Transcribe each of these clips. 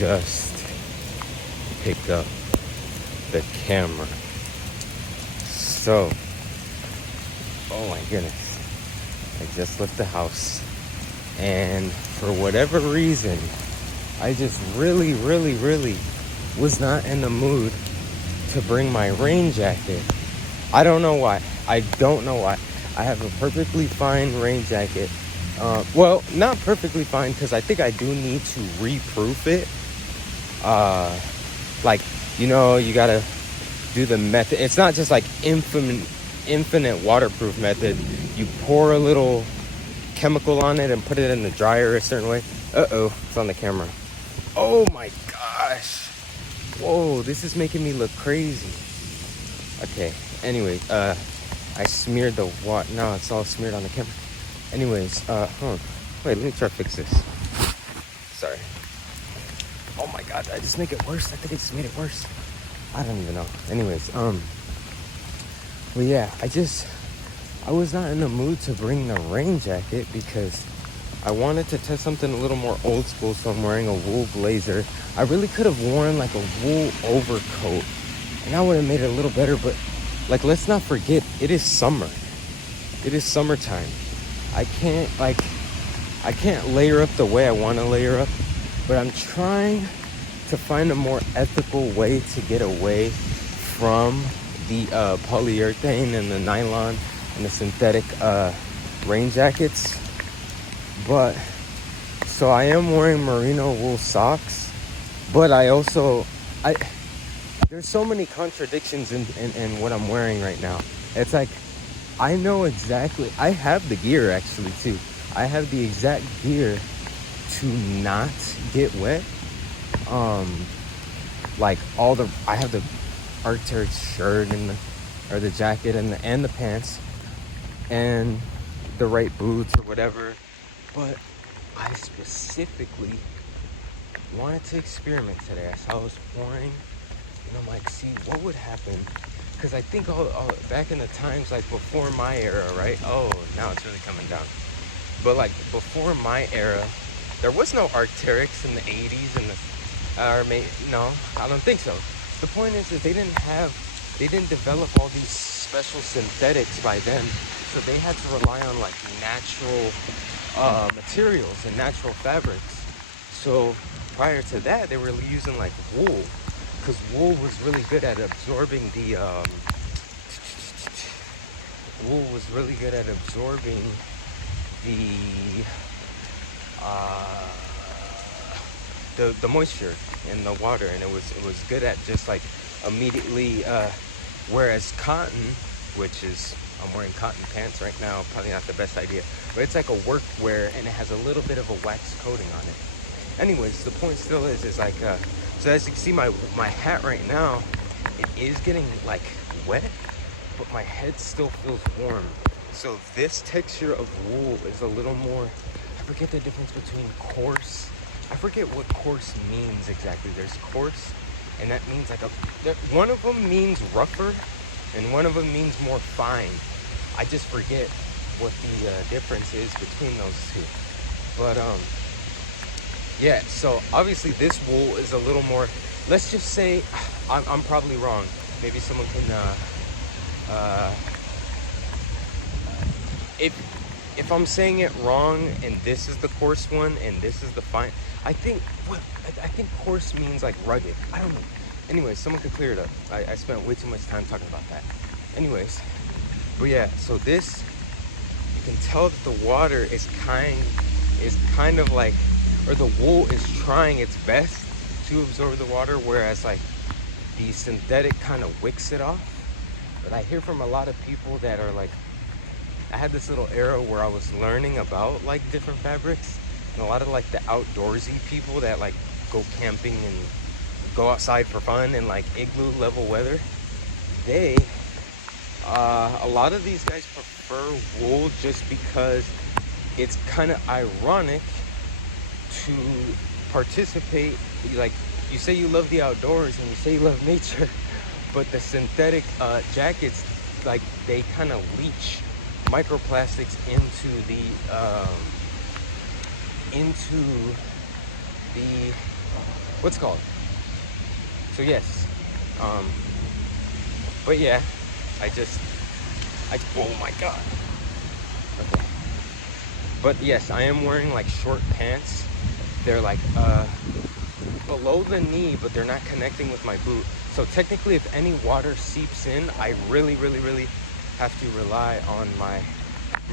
just pick up the camera. So, oh my goodness, I just left the house, and for whatever reason, I just really was not in the mood to bring my rain jacket. I don't know why. I don't know why. I have a perfectly fine rain jacket. Well, not perfectly fine, because I think I do need to reproof it. Like, you gotta do the method. It's not just like infinite waterproof method. You pour a little chemical on it and put it in the dryer a certain way. It's on the camera. Oh my gosh. Whoa, this is making me look crazy. Okay, anyway, I smeared the water. No, it's all smeared on the camera. Anyways, wait, let me try to fix this. Sorry. Oh my god, did I just make it worse? I think I just made it worse. I don't even know. Anyways, well, yeah, I was not in the mood to bring the rain jacket because I wanted to test something a little more old school, so I'm wearing a wool blazer. I really could have worn like a wool overcoat, and that would have made it a little better, but like, let's not forget, it is summer. It is summertime. I can't layer up the way I want to layer up, but I'm trying to find a more ethical way to get away from the polyurethane and the nylon and the synthetic rain jackets. But so I am wearing merino wool socks, but there's so many contradictions in what I'm wearing right now. It's like, I know exactly, I have the gear actually too. I have the exact gear to not get wet. Like I have the Arc'teryx shirt or the jacket and the pants and the right boots or whatever. But I specifically wanted to experiment today. So I was pouring, and I'm like, see what would happen. Because I think back in the times, like before my era, right? Oh, now it's really coming down. But like before my era, there was no Arc'teryx in the 80s no, I don't think so. The point is that they didn't develop all these special synthetics by then, so they had to rely on like natural materials and natural fabrics. So prior to that, they were using like wool, because wool was really good at absorbing the moisture in the water, and it was good at just like immediately, whereas cotton, which is, I'm wearing cotton pants right now, probably not the best idea, but it's like a work wear and it has a little bit of a wax coating on it. Anyways, the point still is like, so as you can see, my hat right now, it is getting like wet, but my head still feels warm. So this texture of wool is a little more, I forget the difference between coarse. I forget what coarse means exactly. There's coarse, and that means like one of them means rougher, and one of them means more fine. I just forget what the difference is between those two. But yeah. So obviously this wool is a little more. Let's just say I'm probably wrong. Maybe someone can. If I'm saying it wrong, and this is the coarse one, and this is the fine, I think coarse means like rugged. I don't know. Anyways, someone could clear it up. I spent way too much time talking about that. Anyways, but yeah, so this, you can tell that the water is kind of like, or the wool is trying its best to absorb the water, whereas like the synthetic kind of wicks it off. But I hear from a lot of people that are like, I had this little era where I was learning about like different fabrics, and a lot of like the outdoorsy people that like go camping and go outside for fun in like igloo level weather, a lot of these guys prefer wool just because it's kind of ironic to participate. Like, you say you love the outdoors and you say you love nature, but the synthetic jackets, like, they kind of leach microplastics into the what's it called? So yes, but yeah, oh my god. Okay. But yes, I am wearing like short pants. They're like below the knee, but they're not connecting with my boot. So technically, if any water seeps in, I really, really, really have to rely on my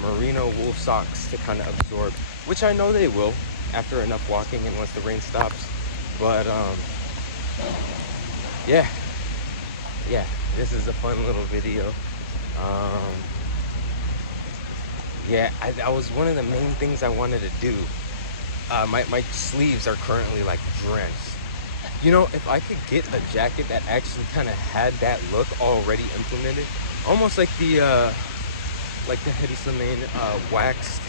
merino wool socks to kind of absorb, which I know they will after enough walking and once the rain stops. But yeah, this is a fun little video. Yeah, that was one of the main things I wanted to do. My sleeves are currently like drenched. You know, if I could get a jacket that actually kind of had that look already implemented, almost like the Hedi Slimane waxed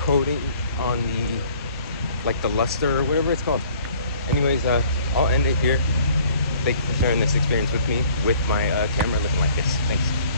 coating on the luster or whatever it's called. Anyways, I'll end it here. Thank you for sharing this experience with me with my camera looking like this. Thanks.